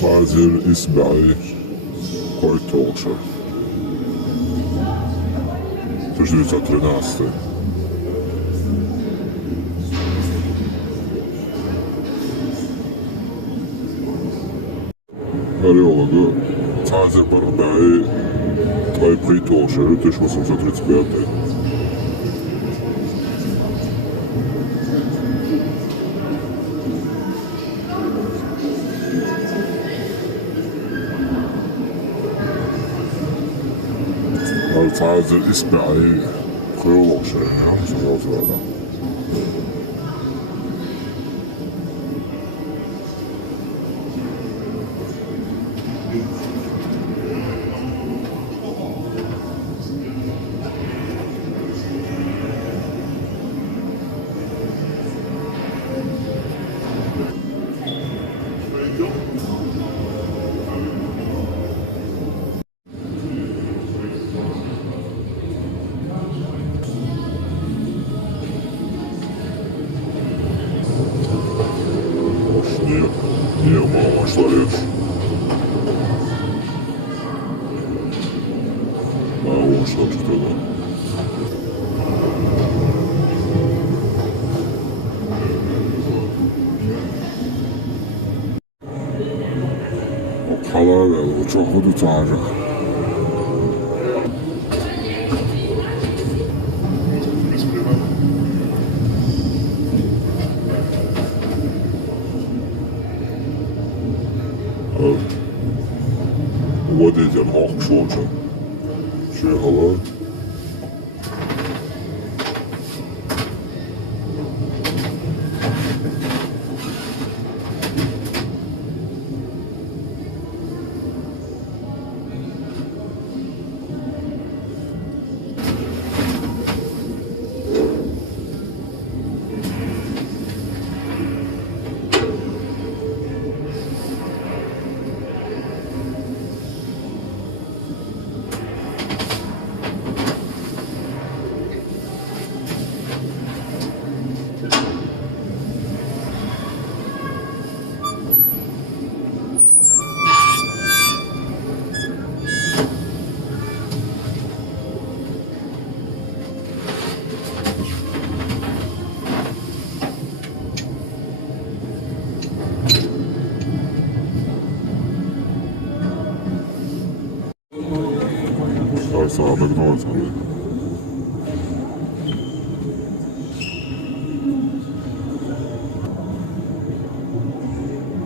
Tacir İsmail Kojtoša 1913. Arheologu Tacir Barbaji Kojtoša 1835. Tacir İsmail Kojtoša, ja, som rozvedal. Nije malo šta reći. A ovo šta ćete da? Halal verdi, bu çok hudut ağacak. Voditelj Hawkshocha. Şey halal. Sağ McDonald's abi.